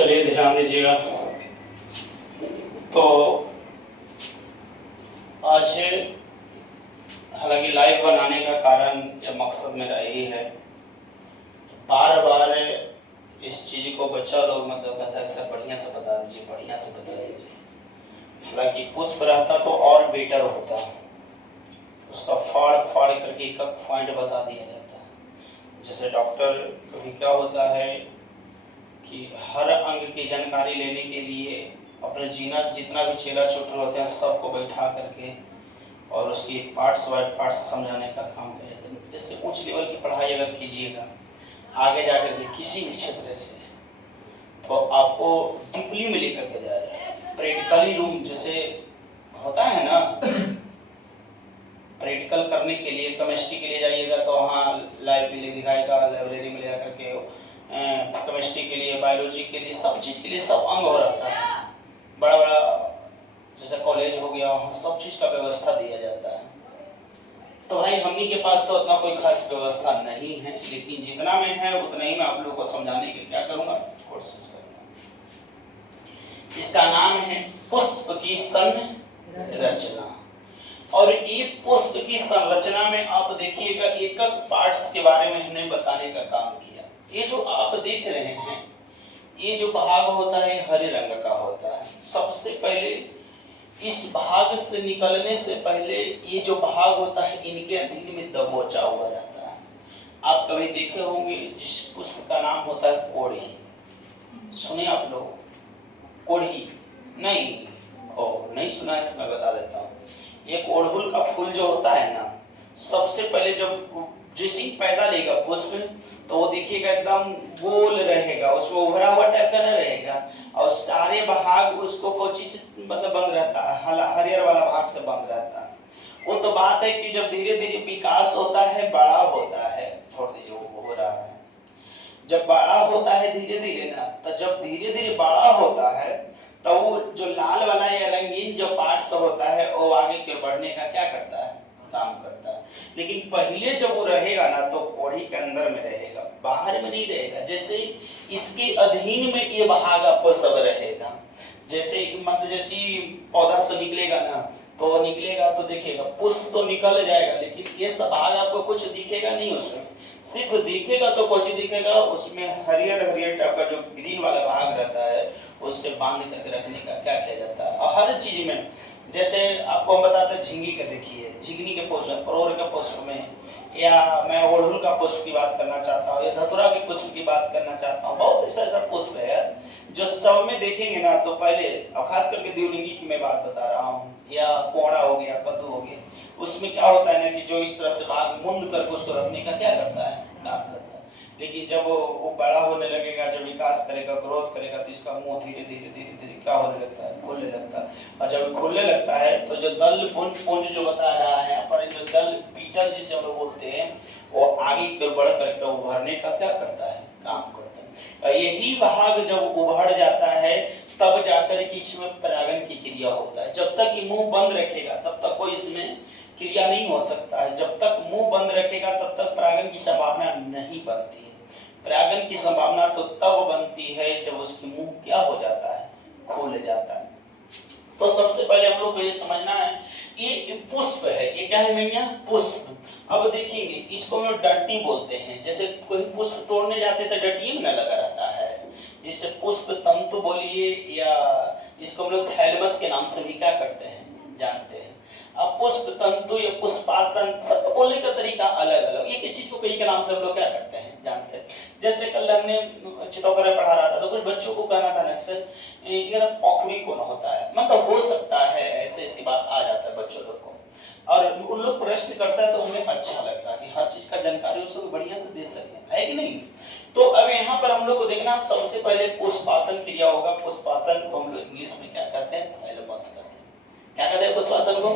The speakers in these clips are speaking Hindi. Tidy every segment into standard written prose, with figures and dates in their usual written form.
चलिए ध्यान दीजिएगा। तो आज हालांकि लाइव बनाने का कारण या मकसद मेरा यही है, बार बार इस चीज़ को बच्चा लोग मतलब कहता है सर बढ़िया से बता दीजिए, बढ़िया से बता दीजिए। हालांकि पुष्प रहता तो और बेटर होता, उसका फाड़ फाड़ करके एक एक पॉइंट बता दिया जाता है। जैसे डॉक्टर कभी क्या होता है कि हर अंग की जानकारी लेने के लिए अपने जीना जितना भी चेला चोटर होते हैं सबको बैठा करके और उसकी पार्ट्स बाय पार्ट्स समझाने का काम किया जाता है। जैसे उच्च लेवल की पढ़ाई अगर कीजिएगा आगे जाकर के किसी भी क्षेत्र से, तो आपको डीपली में लेकर के जा रहे हैं। प्रैक्टिकली रूम जैसे होता है ना, प्रैक्टिकल करने के लिए केमिस्ट्री के लिए जाइएगा तो वहाँ लाइब्रेरी दिखाएगा, लाइब्रेरी में ले जाकर के केमिस्ट्री के लिए, बायोलॉजी के लिए, सब चीज़ के लिए सब अंग हो रहता है। बड़ा बड़ा जैसे कॉलेज हो गया वहाँ सब चीज़ का व्यवस्था दिया जाता है। तो भाई हमनी के पास तो उतना कोई खास व्यवस्था नहीं है, लेकिन जितना में है उतना ही मैं आप लोगों को समझाने के क्या करूँगा, कोशिश करूँगा। इसका नाम है पुष्प की संरचना। और एक पुष्प की संरचना में आप देखिएगा एक एक पार्ट्स के बारे में हमने बताने का काम किया। ये जो आप देख रहे हैं ये जो भाग होता है हरे रंग का होता है। सबसे पहले इस भाग से निकलने से पहले ये जो भाग होता है इनके अधीन में दबोचा हुआ रहता है। आप कभी देखे होंगे जिस पुष्प का नाम होता है कोढ़ी, सुने आप लोग? कोढ़ी नहीं नहीं सुना है तो मैं बता देता हूँ। एक ओड़हुल का फूल जो होता है ना, सबसे पहले जब जैसे ही पैदा लेगा पुष्प तो वो देखिएगा एकदम गोल रहेगा, उसमें उभरा हुआ टाइप का नहीं रहेगा और सारे भाग उसको कोची से मतलब बंद रहता है, हरियर वाला भाग से बंद रहता है। वो तो बात है कि जब धीरे धीरे विकास होता है, बड़ा होता है, छोड़ दीजिए वो हो रहा है, जब बड़ा होता है धीरे धीरे ना, तो जब धीरे धीरे बड़ा होता है तो वो जो लाल वाला या रंगीन जो पार्ट्स होता है वो आगे की ओर बढ़ने का क्या करता है, काम करता है। लेकिन पहले जब वो रहेगा ना तो कोढ़ी के अंदर में रहेगा, बाहर में नहीं रहेगा। जैसे इसके अधीन में ये भाग आपको सब रहेगा। जैसे मतलब जैसे पौधा से निकलेगा ना तो निकलेगा तो देखिएगा पुष्प तो निकल जाएगा, लेकिन ये सब भाग आपको कुछ दिखेगा नहीं, उसमें सिर्फ दिखेगा तो कुछ दिखेगा, उसमें हरियर हरियर टाइप का जो ग्रीन वाला भाग रहता है उससे बांध करके रखने का क्या किया जाता है। और हर चीज में जैसे आपको हम बताते हैं झिंगी का, देखिए झिंगनी के पुष्प में, परोर के पुष्प में, या मैं ओड़हुल का पुष्प की बात करना चाहता हूँ, या धतुरा के पुष्प की बात करना चाहता हूँ। बहुत ऐसा ऐसा पुष्प है जो सब में देखेंगे ना तो पहले, और खास करके देवलिंगी की मैं बात बता रहा हूँ, या कोहड़ा हो गया, कद्दू हो गया, उसमें क्या होता है ना कि जो इस तरह से भाग मुंद करके उसको रखने का क्या करता है, काम करता है। लेकिन जब वो बड़ा होने लगेगा, जब विकास करेगा, ग्रोथ करेगा, तो इसका मुंह धीरे धीरे धीरे धीरे क्या होने लगता है, खुलने लगता है। और जब खुलने लगता है तो जो दल पुंज जो बता रहा है यहाँ पर, जो दल पीटल जिसे हम लोग बोलते हैं, वो आगे की ओर बढ़ करके उभरने का क्या करता है, काम करता है। यही भाग जब उभर जाता है तब जाकर के इसमें परागण की क्रिया होता है। जब तक ये मुंह बंद रखेगा तब तक कोई इसमें क्रिया नहीं हो सकता है। जब तक मुंह बंद रखेगा तब तक परागण की संभावना नहीं बनती है। परागण की संभावना तो तब बनती है जब उसकी मुंह क्या हो जाता है, खोल जाता है। तो सबसे पहले हम लोग को ये समझना है ये पुष्प है, ये क्या है मैया, पुष्प। अब देखेंगे इसको हम लोग डंटी बोलते हैं। जैसे कोई पुष्प तोड़ने जाते तो डंटी में न लगा रहता है, जिससे पुष्प तंतु बोलिए या इसको हम लोग थैलेमस के नाम से भी क्या करते हैं, जानते हैं। अब पुष्प तंतु या पुष्पासन सब बोलने का तरीका अलग अलग, एक ही चीज को कई के नाम से हम लोग क्या करते हैं, जानते हैं। जैसे कल हमने चितौकरा पढ़ा रहा था तो कुछ बच्चों को कहना था ना सर ये पौखड़ी कौन होता है, मतलब हो सकता है ऐसे ऐसी बात आ जाता है बच्चों लोग को, और उन लोग प्रश्न करता है तो उन्हें अच्छा लगता है कि हर चीज का जानकारी उसको बढ़िया से दे सके, है कि नहीं। तो अब यहाँ पर हम लोग को देखना, सबसे पहले पुष्पासन क्रिया होगा। पुष्पासन को हम लोग इंग्लिश में क्या कहते हैं, थैलेमस कहते हैं। क्या कहते हैं पुष्पासन को।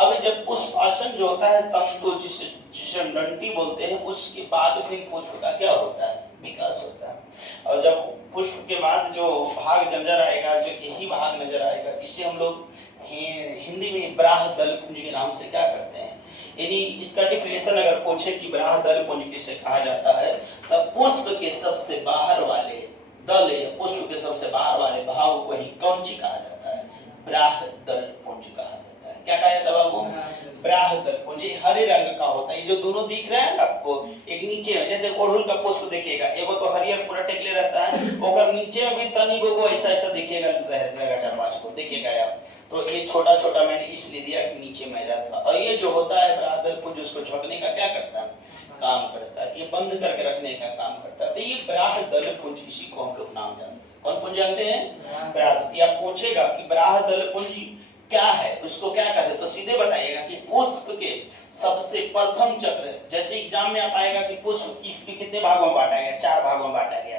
अब जब पुष्पासन जो होता है तंतु जिसे डंटी बोलते हैं, उसके बाद फिर पुष्प का क्या होता है, विकास होता है। और जब पुष्प के बाद जो भाग नजर आएगा, जो यही भाग नजर आएगा, इसे हम लोग हिंदी में ब्राह दल पुंज के नाम से क्या करते हैं। यानी इसका डिफिनेशन अगर पूछे कि ब्राह दल पुंज किसे कहा जाता है, तब पुष्प के सबसे बाहर वाले दल या पुष्प के सबसे बाहर वाले भाग को ही कौन सी कहा जाता है? बाह्यदल पुंज कहा जाता है। क्या कहा जाता है बाबू? बाह्यदल पुंज। हरे रंग का होता है। ये जो दोनों दिख रहा है ना आपको, एक नीचे में जैसे ओढ़ुल का पुष्प देखिएगा, एगो तो हरियर पूरा टेकले रहता है, और नीचे में भी तनी गो ऐसा ऐसा दिखेगा, रहेगा 4-5 को देखिएगा आप। तो ये छोटा छोटा मैंने इसलिए दिया कि नीचे में रहता है। और ये जो होता है बाह्यदल पुंज, उसको झोंकने का क्या करता है? काम करता है। ये बंद करके रखने का काम करता है। तो ये बाह्यदल पुंज, इसी को हम लोग नाम जानते हैं। कौन पुंज जानते हैं? बाह्यदल। या पूछेगा कि बाह्यदल पुंज क्या है, उसको क्या कहते हैं, तो सीधे बताइएगा कि पुष्प के सबसे प्रथम चक्र। जैसे एग्जाम में आप आएगा कि पुष्प की कितने भागों में बांटा गया? 4 भागों में बांटा गया।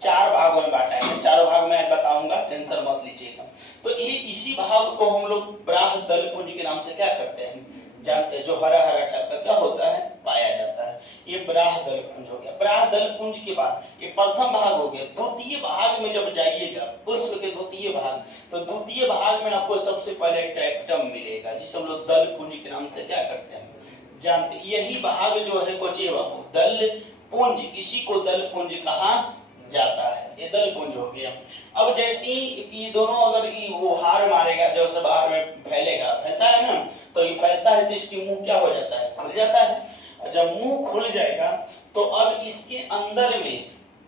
4 भागों में बांटा गया। चारों भाग में बताऊंगा, टेंशन मत लीजिएगा। तो ये इसी भाग को हम लोग बाह्यदल पुंज के नाम से क्या करते हैं? जानते हैं। जो हरा हरा टाइप का क्या होता है? पाया जाता है। ये बाह्यदल पुंज हो गया। बाह्यदल पुंज के बाद ये प्रथम भाग हो गया। द्वितीय भाग में जब जाइएगा पुष्प के द्वितीय भाग, तो द्वितीय भाग में आपको सबसे पहले टैप्टम मिलेगा, जिसे हम लोग दल पुंज के नाम से क्या करते हैं? जानते। यही भाग जो है कोची बाबू, दल पुंज, इसी को दल पुंज कहा जाता है। ये दल पुंज हो गया। अब जैसे ही ये दोनों अगर वो हार मारेगा, जो से बाहर में फैलेगा, फैलता है ना, तो ये फैलता है तो इसकी मुंह क्या हो जाता है? खुल जाता है। जब मुंह खुल जाएगा तो अब इसके अंदर में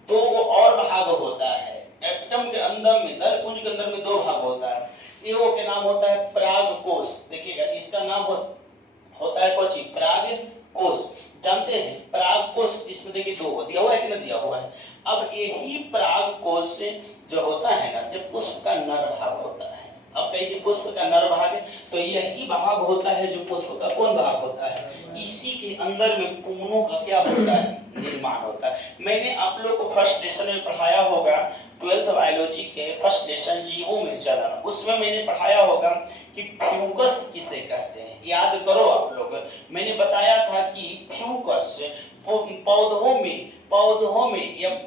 2 और भाग होता है। एप्टम के अंदर में, दल पुंज के अंदर में 2 भाग होता है। एगो के नाम होता है परागकोश। देखिएगा इसका नाम होता है कोची? परागकोश। जानते हैं परागकोश, इसमें देखिए 2 दिया हुआ है कि नहीं दिया हुआ है। अब यही परागकोश से जो होता है ना, जब पुष्प का नर भाग होता है, अब कहीं कि पुष्प का नर भाग है, तो यही भाग होता है जो पुष्प का कौन भाग होता है? इसी के अंदर में पुंगनों का क्या होता है? निर्माण होता है। मैंने आप लोग को फर्स्ट लेसन में पढ़ाया होगा, 12th बायोलॉजी के फर्स्ट लेसन जीवों में चलन, उसमें मैंने पढ़ाया होगा कि फ्यूकस किसे कहते हैं। याद करो आप लोग, मैंने बताया था कि फ्यूकस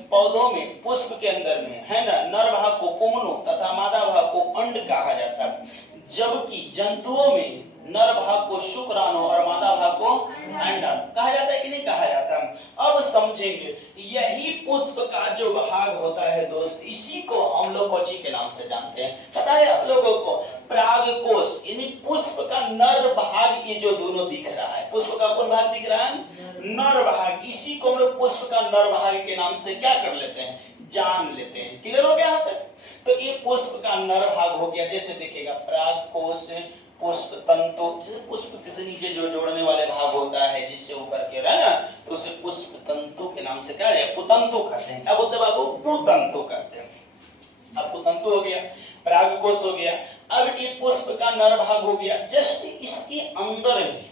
पौधों में पुष्प के अंदर में है ना, नर भाग को पुंगनों तथा मादा भाग को अंड कहा जाता है, जबकि जंतुओं में नर भाग को शुक्राणु और मादा भाग को अंडा कहा जाता है कि नहीं कहा जाता? अब समझेंगे, यही पुष्प का जो भाग होता है दोस्त, इसी को हम लोग कोची के नाम से जानते हैं। पता है आप लोगों को? परागकोश, यानी पुष्प का नर भाग। ये जो दोनों दिख रहा है, पुष्प का कौन भाग दिख रहा है? नर भाग। इसी को हम लोग पुष्प का नर भाग के नाम से क्या कर लेते हैं? जान लेते हैं। क्लियर हो गया यहाँ तक? तो ये पुष्प का नर भाग हो गया। जैसे देखिएगा परागकोश, पुष्प तंतु, जैसे पुष्प के नीचे जो जोड़ने वाले भाग होता है जिससे ऊपर के है ना, तो उसे पुष्प तंतु के नाम से क्या है? पुतंतु कहते हैं। क्या बोलते हैं बाबू? पुतंतु कहते हैं। अब पुतंतु हो गया, परागकोश हो गया। अब ये पुष्प का नर भाग हो गया। जस्ट इसके अंदर में,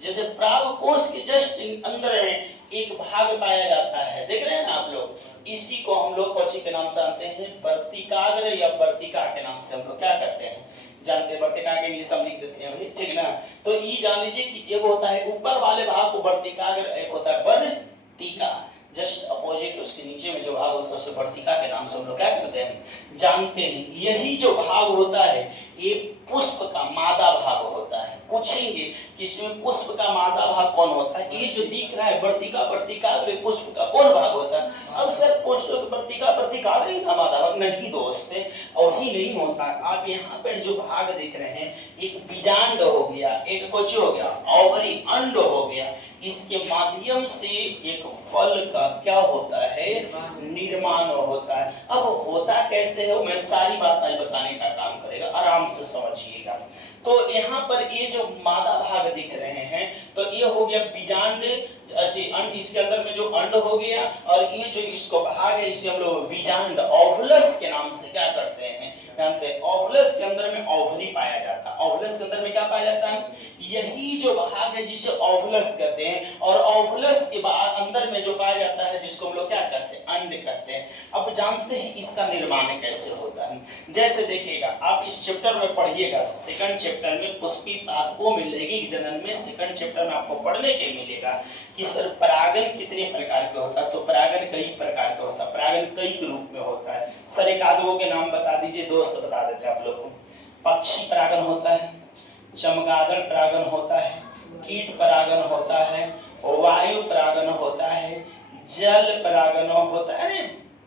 जैसे परागकोश के जस्ट अंदर में एक भाग पाया जाता है, देख रहे हैं ना आप लोग, इसी को हम लोग कोची के नाम से जानते हैं? वर्तिकाग्र या वर्तिका के नाम से हम लोग क्या करते हैं? जानते हैं। वर्तिका के इंग्लिश हम लिख देते हैं भाई, ठीक ना? तो ये जान लीजिए कि एक होता है ऊपर वाले भाग को वर्तिकाग्र, एक होता है वर्तिका। जस्ट अपोजिट उसके नीचे में जो भाग होता है उसे वर्तिका के नाम से हम लोग क्या करते हैं? जानते हैं। यही जो भाग होता है ये पुष्प का मादा भाग होता है। पूछेंगे कि इसमें पुष्प का मादा भाग कौन होता है? ये जो दिख रहा है वर्तिका, वर्तिकाग्र, पुष्प का कौन भाग होता है? अब सर पुष्प वर्तिका, वर्तिकाग्र ही ना मादा भाग? नहीं दोस्त, और ही नहीं होता। आप यहाँ पर जो भाग देख रहे हैं, एक बीजांड हो गया, एक कुछ हो गया, ओवरी अंड हो गया। इसके माध्यम से एक फल का क्या होता है? निर्माण होता है। अब होता कैसे है, मैं सारी बात आज बताने का काम करेगा, आराम से समझिएगा। तो यहाँ पर ये जो मादा भाग दिख रहे हैं, तो ये हो गया बीजांड, अंड, इसके अंदर में जो अंड हो गया, और ये जो इसको भाग है इसे हम लोग बीजांड, ओवुलस के नाम से क्या करते हैं? जानते हैं। ओवुलस के अंदर में ओवरी पाया जाता है। ओवुलस के अंदर में क्या पाया जाता है? यही जो भाग है जिसे ओवुलस कहते हैं, और ओवुलस के बाद अंदर में जो पाया जाता है जिसको हम लोग क्या कहते हैं? अंड कहते हैं। अब जानते हैं इसका निर्माण कैसे होता है। जैसे देखिएगा, आप इस चैप्टर में पढ़िएगा, सेकंड चैप्टर में पुष्पी पादपों में लैंगिक जनन में सेकंड चैप्टर में आपको पढ़ने के मिलेगा कि सर परागन कितने प्रकार के होता है। तो परागन कई प्रकार का होता है, परागन कई के रूप में होता है। सर एक आधों के नाम बता दीजिए, दोस्त बता देते हैं आप लोग को। पक्षी परागन होता है, चमगादड़ परागन होता है, कीट परागन होता है, वायु परागन होता है, जल परागन होता है। अरे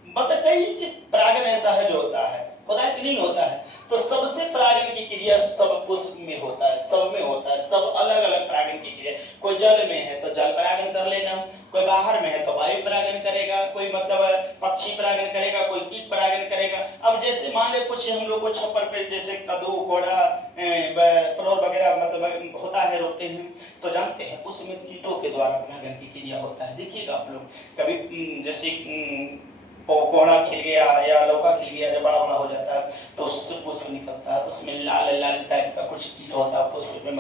मतलब कई परागण ऐसा है जो होता है कि नहीं होता है। तो सबसे परागण की क्रिया सब पुष्प में होता है, सब में होता है, सब अलग अलग परागण की क्रिया। कोई जल में है तो जल परागण कर लेगा, कोई बाहर में है तो वायु परागण करेगा, कोई मतलब पक्षी परागण करेगा, कोई कीट परागण करेगा। अब जैसे मान ले कुछ हम लोग को छप्पर पे जैसे कद्दू कोड़ा परोर वगैरह मतलब होता है, रोकते हैं तो जानते हैं उसमें कीटों के द्वारा परागण की क्रिया होता है। देखिएगा आप लोग कभी जैसे कोहड़ा खिल गया या लौका खिल गया, जब बड़ा बड़ा हो जाता है तो उससे पुष्प निकलता है, उसमें लाल लाल टाइप का कुछ कीड़ा होता है पुष्प में।